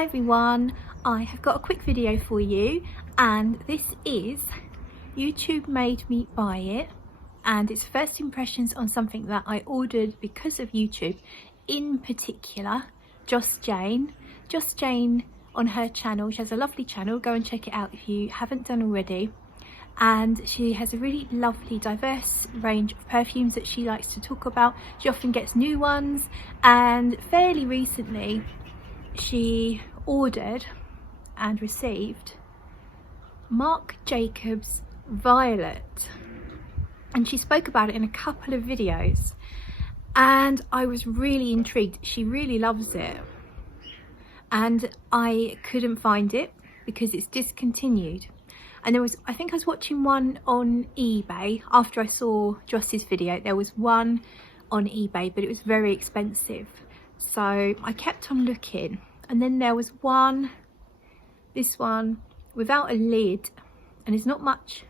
Hi everyone, I have got a quick video for you, and this is YouTube made me buy it, and it's first impressions on something that I ordered because of YouTube, in particular Joss Jane on her channel. She has a lovely channel, go and check it out if you haven't done already. And she has a really lovely diverse range of perfumes that she likes to talk about. She often gets new ones, and fairly recently she ordered and received Marc Jacobs Violet, and she spoke about it in a couple of videos, and I was really intrigued. She really loves it, and I couldn't find it because it's discontinued. And there was, I think I was watching one on eBay after I saw Joss's video. There was one on eBay, but it was very expensive, so I kept on looking, and then there was one, this one without a lid, and there's not much,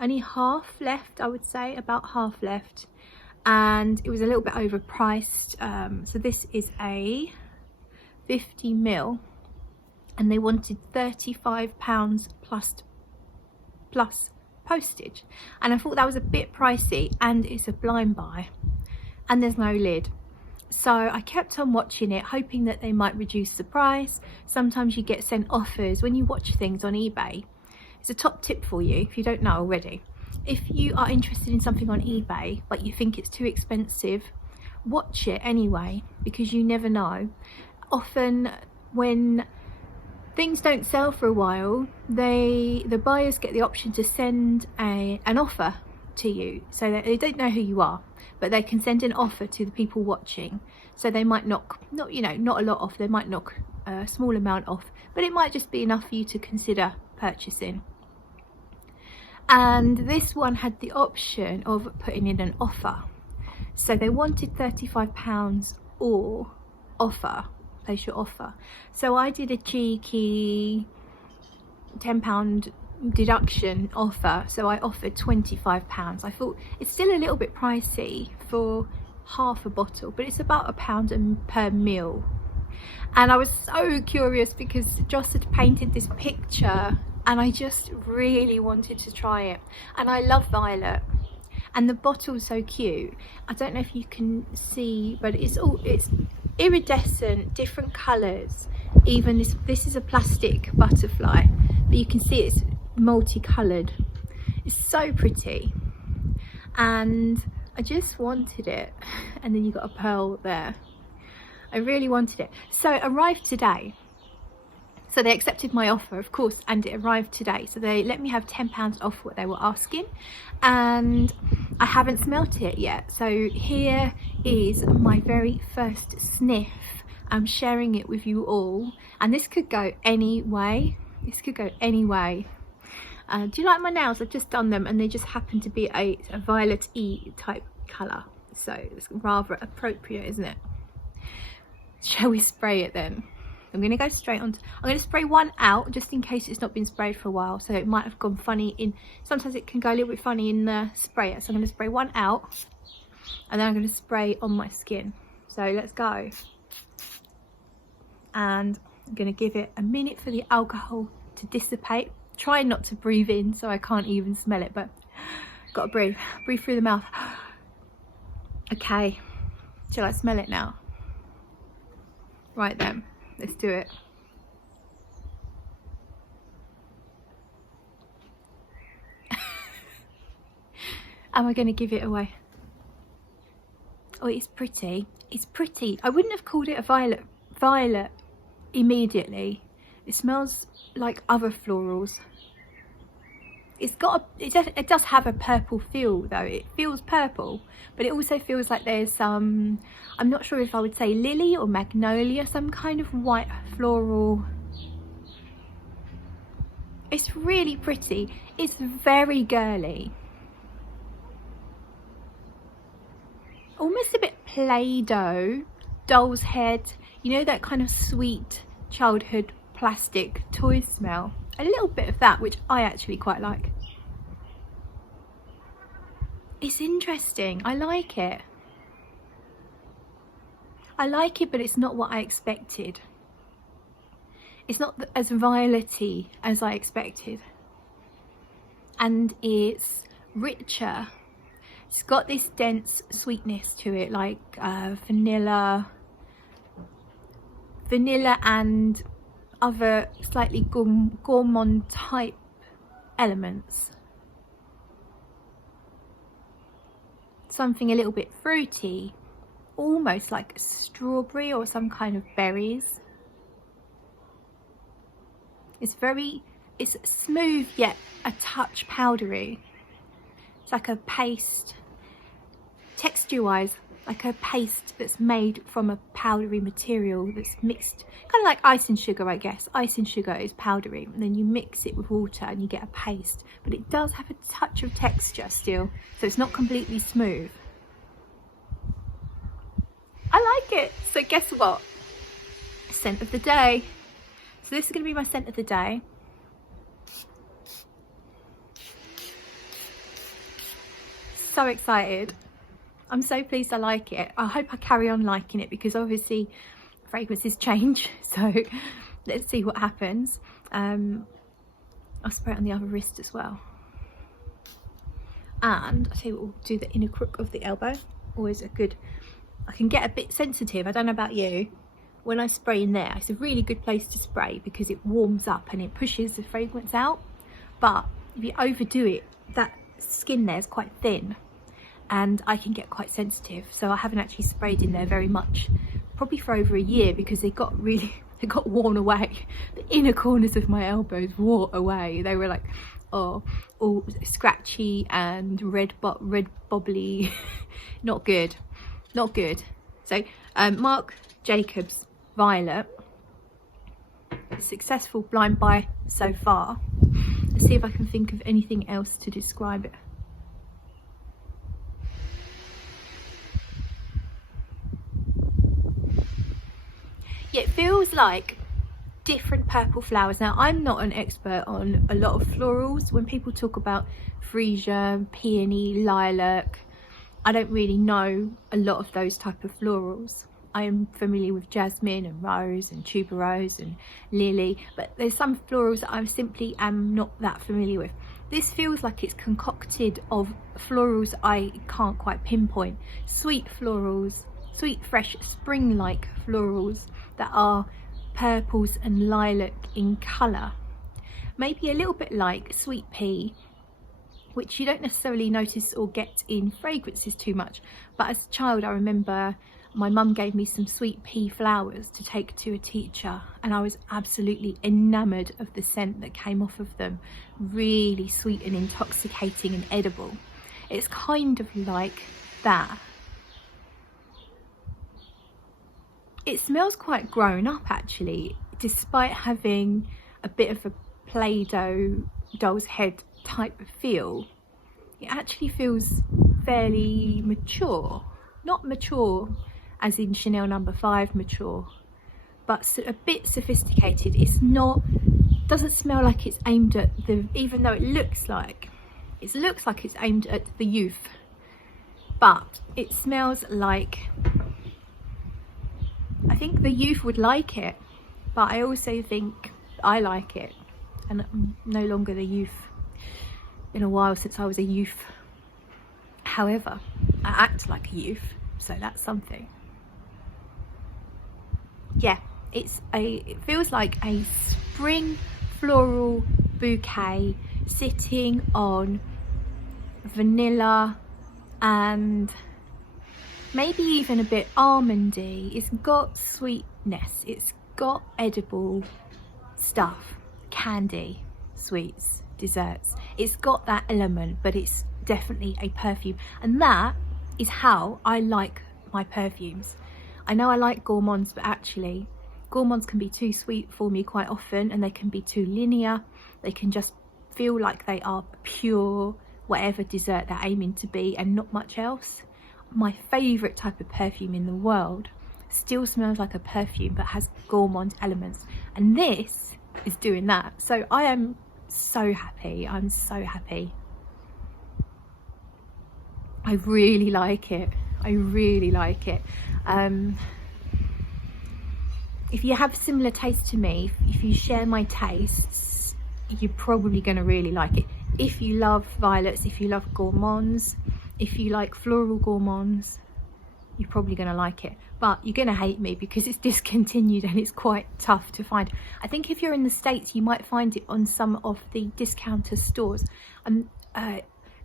only half left, I would say, about half left, and it was a little bit overpriced. So this is a 50ml, and they wanted £35 plus postage, and I thought that was a bit pricey, and it's a blind buy and there's no lid. So I kept on watching it, hoping that they might reduce the price. Sometimes you get sent offers when you watch things on eBay. It's a top tip for you if you don't know already. If you are interested in something on eBay but you think it's too expensive, watch it anyway, because you never know. Often when things don't sell for a while, the buyers get the option to send an offer to you, so that they don't know who you are, but they can send an offer to the people watching. So they might knock, not a lot off, they might knock a small amount off, but it might just be enough for you to consider purchasing. And this one had the option of putting in an offer, so they wanted £35 or offer, place your offer. So I did a cheeky £10 deduction offer, so I offered £25. I thought it's still a little bit pricey for half a bottle, but it's about £1 per mil. And I was so curious because Joss had painted this picture, and I just really wanted to try it. And I love violet, and the bottle's so cute. I don't know if you can see, but it's iridescent, different colours. Even this is a plastic butterfly, but you can see it's multicoloured. It's so pretty, and I just wanted it. And then you got a pearl there. I really wanted it, so it arrived today. So they accepted my offer, of course, and it arrived today. So they let me have £10 off what they were asking, and I haven't smelt it yet. So here is my very first sniff. I'm sharing it with you all, and this could go any way. This could go any way. Do you like my nails? I've just done them, and they just happen to be a violet-y type colour, so it's rather appropriate, isn't it? Shall we spray it then? I'm going to go straight on. I'm going to spray one out just in case it's not been sprayed for a while, so it might have gone funny in, sometimes it can go a little bit funny in the sprayer. So I'm going to spray one out, and then I'm going to spray on my skin. So let's go. And I'm going to give it a minute for the alcohol to dissipate. Try not to breathe in, so I can't even smell it, but gotta breathe through the mouth. Okay, shall I smell it now? Right then, let's do it. Am I going to give it away? Oh, it's pretty. It's pretty. I wouldn't have called it a violet immediately. It smells like other florals. It's got it does have a purple feel though. It feels purple, but it also feels like there's some, I'm not sure if I would say lily or magnolia, some kind of white floral. It's really pretty. It's very girly. Almost a bit Play-Doh, doll's head, you know, that kind of sweet childhood plastic toy smell. A little bit of that, which I actually quite like. It's interesting. I like it. I like it, but it's not what I expected. It's not as violety as I expected, and it's richer. It's got this dense sweetness to it, like vanilla and other slightly gourmand type elements. Something a little bit fruity, almost like strawberry or some kind of berries. It's smooth yet a touch powdery. It's like a paste, texture wise, like a paste that's made from a powdery material that's mixed, kind of like icing sugar, I guess. Icing sugar is powdery, and then you mix it with water and you get a paste, but it does have a touch of texture still, so it's not completely smooth. I like it. So guess what? Scent of the day. So this is going to be my scent of the day. So excited. I'm so pleased I like it. I hope I carry on liking it, because obviously fragrances change, so let's see what happens. I'll spray it on the other wrist as well, and I'll tell you what, we'll do the inner crook of the elbow. Always a good, I can get a bit sensitive, I don't know about you, when I spray in there. It's a really good place to spray because it warms up and it pushes the fragrance out, but if you overdo it, that skin there is quite thin and I can get quite sensitive, so I haven't actually sprayed in there very much, probably for over a year, because they got worn away. The inner corners of my elbows wore away. They were like, oh, all scratchy and red bobbly. Not good. So Marc Jacobs Violet, successful blind buy so far. Let's see if I can think of anything else to describe it. It feels like different purple flowers. Now, I'm not an expert on a lot of florals. When people talk about freesia, peony, lilac, I don't really know a lot of those type of florals. I am familiar with jasmine and rose and tuberose and lily, but there's some florals that I simply am not that familiar with. This feels like it's concocted of florals I can't quite pinpoint. Sweet florals, sweet, fresh, spring-like florals that are purples and lilac in colour. Maybe a little bit like sweet pea, which you don't necessarily notice or get in fragrances too much, but as a child I remember my mum gave me some sweet pea flowers to take to a teacher, and I was absolutely enamoured of the scent that came off of them. Really sweet and intoxicating and edible. It's kind of like that. It smells quite grown up actually, despite having a bit of a Play-Doh doll's head type of feel. It actually feels fairly mature. Not mature as in Chanel No. 5 mature, but a bit sophisticated. It's not, doesn't smell like it's aimed at the, even though it looks like it's aimed at the youth, but it smells like, I think the youth would like it, but I also think I like it, and I'm no longer the youth. Been a while since I was a youth. However, I act like a youth, so that's something. Yeah, it feels like a spring floral bouquet sitting on vanilla and maybe even a bit almondy. It's got sweetness, it's got edible stuff, candy, sweets, desserts. It's got that element, but it's definitely a perfume, and that is how I like my perfumes. I know I like gourmands, but actually gourmands can be too sweet for me quite often, and they can be too linear. They can just feel like they are pure whatever dessert they're aiming to be and not much else. My favourite type of perfume in the world still smells like a perfume but has gourmand elements, and this is doing that. So I am so happy. I'm so happy. I really like it. I really like it. if you have similar taste to me, if you share my tastes, you're probably going to really like it. If you love violets, if you love gourmands, if you like floral gourmands, you're probably going to like it. But you're going to hate me because it's discontinued and it's quite tough to find. I think if you're in the States, you might find it on some of the discounter stores.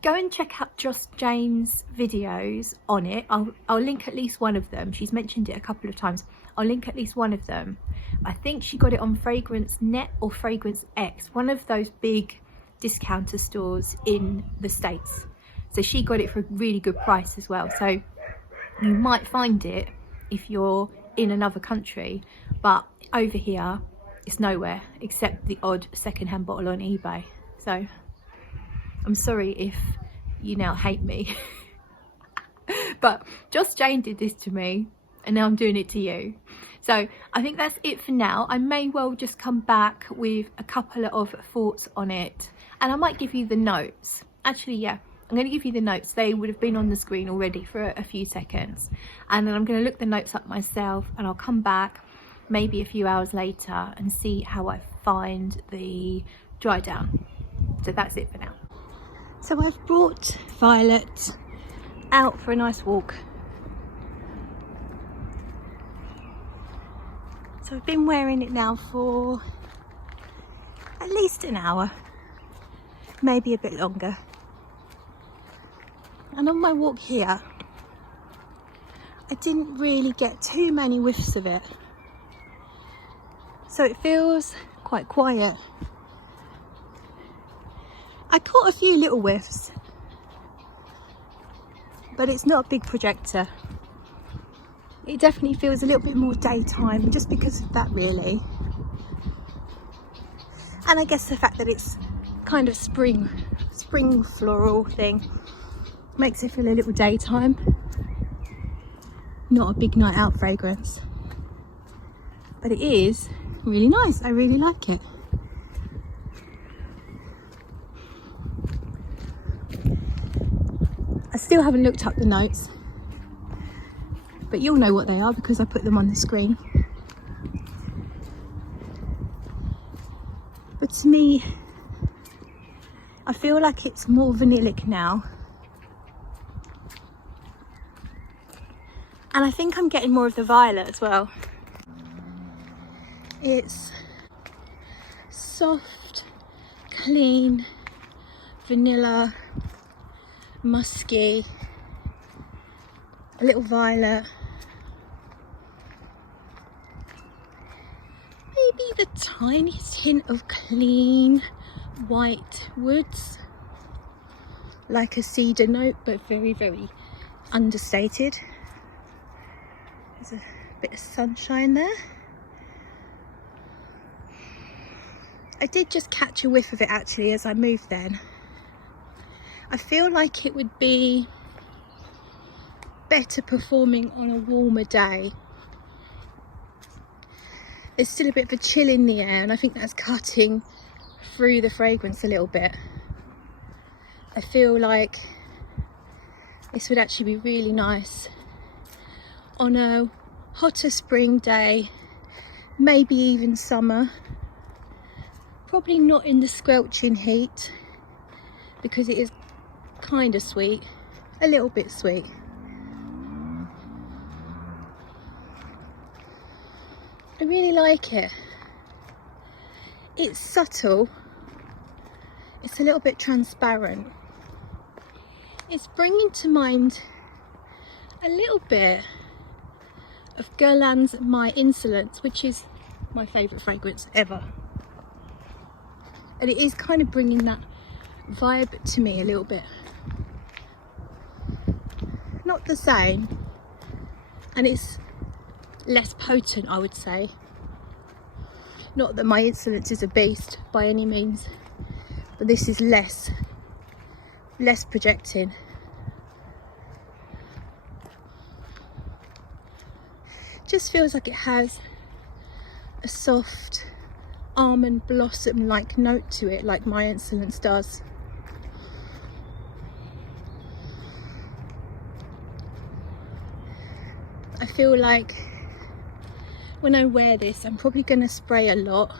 Go and check out Joss Jane's videos on it. I'll link at least one of them. She's mentioned it a couple of times. I'll link at least one of them. I think she got it on Fragrance Net or Fragrance X, one of those big discounter stores in the States. So she got it for a really good price as well. So you might find it if you're in another country, but over here it's nowhere except the odd secondhand bottle on eBay. So I'm sorry if you now hate me. But Joss Jane did this to me and now I'm doing it to you. So I think that's it for now. I may well just come back with a couple of thoughts on it, and I might give you the notes. Actually, yeah, I'm going to give you the notes. They would have been on the screen already for a few seconds, and then I'm going to look the notes up myself, and I'll come back maybe a few hours later and see how I find the dry down. So that's it for now. So I've brought Violet out for a nice walk. So I've been wearing it now for at least an hour, maybe a bit longer. And on my walk here, I didn't really get too many whiffs of it. So it feels quite quiet. I caught a few little whiffs, but it's not a big projector. It definitely feels a little bit more daytime just because of that, really. And I guess the fact that it's kind of spring floral thing makes it feel a little daytime. Not a big night out fragrance, but it is really nice. I really like it. I still haven't looked up the notes, but you'll know what they are because I put them on the screen. But to me, I feel like it's more vanillic now. And I think I'm getting more of the violet as well. It's soft, clean, vanilla, musky, a little violet. Maybe the tiniest hint of clean white woods, like a cedar note, but very, very understated. There's a bit of sunshine there. I did just catch a whiff of it actually as I moved then. I feel like it would be better performing on a warmer day. There's still a bit of a chill in the air, and I think that's cutting through the fragrance a little bit. I feel like this would actually be really nice on a hotter spring day, maybe even summer. Probably not in the squelching heat because it is kind of sweet, a little bit sweet. I really like it. It's subtle, it's a little bit transparent. It's bringing to mind a little bit of Guerlain's My Insolence, which is my favourite fragrance ever. And it is kind of bringing that vibe to me a little bit. Not the same, and it's less potent, I would say. Not that My Insolence is a beast by any means, but this is less projecting. Just feels like it has a soft almond blossom like note to it, like My Insolence does. I feel like when I wear this, I'm probably going to spray a lot,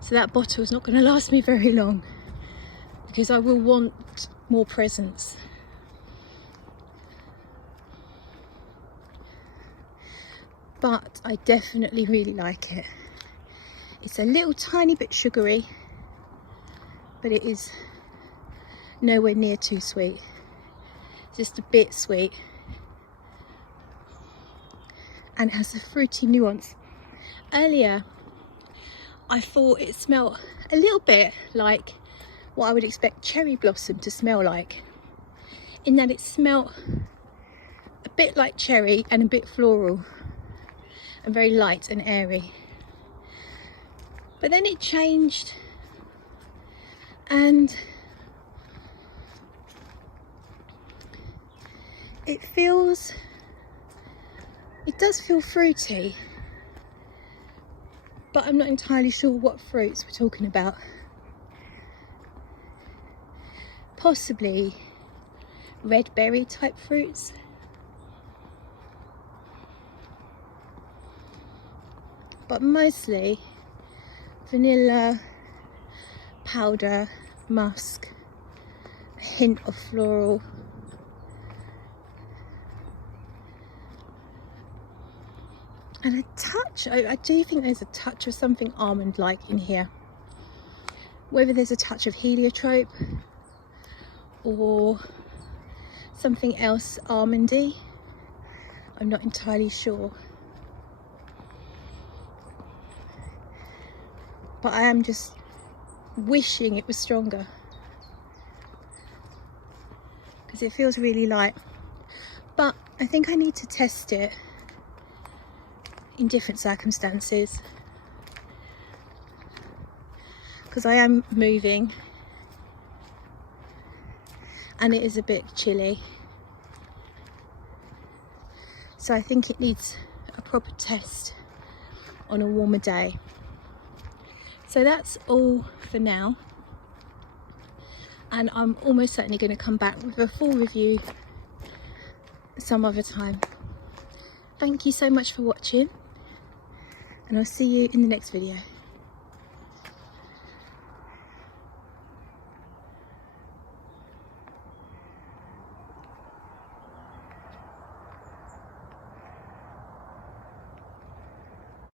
so that bottle is not going to last me very long, because I will want more presence. But I definitely really like it. It's a little tiny bit sugary, but it is nowhere near too sweet. Just a bit sweet. And it has a fruity nuance. Earlier, I thought it smelled a little bit like what I would expect cherry blossom to smell like, in that it smelled a bit like cherry and a bit floral and very light and airy. But then it changed, and it does feel fruity, but I'm not entirely sure what fruits we're talking about. Possibly red berry type fruits. But mostly vanilla, powder, musk, a hint of floral. And a touch, I do think there's a touch of something almond-like in here. Whether there's a touch of heliotrope or something else almondy, I'm not entirely sure. But I am just wishing it was stronger, because it feels really light. But I think I need to test it in different circumstances, because I am moving and it is a bit chilly, so I think it needs a proper test on a warmer day. So that's all for now, and I'm almost certainly going to come back with a full review some other time. Thank you so much for watching, and I'll see you in the next video.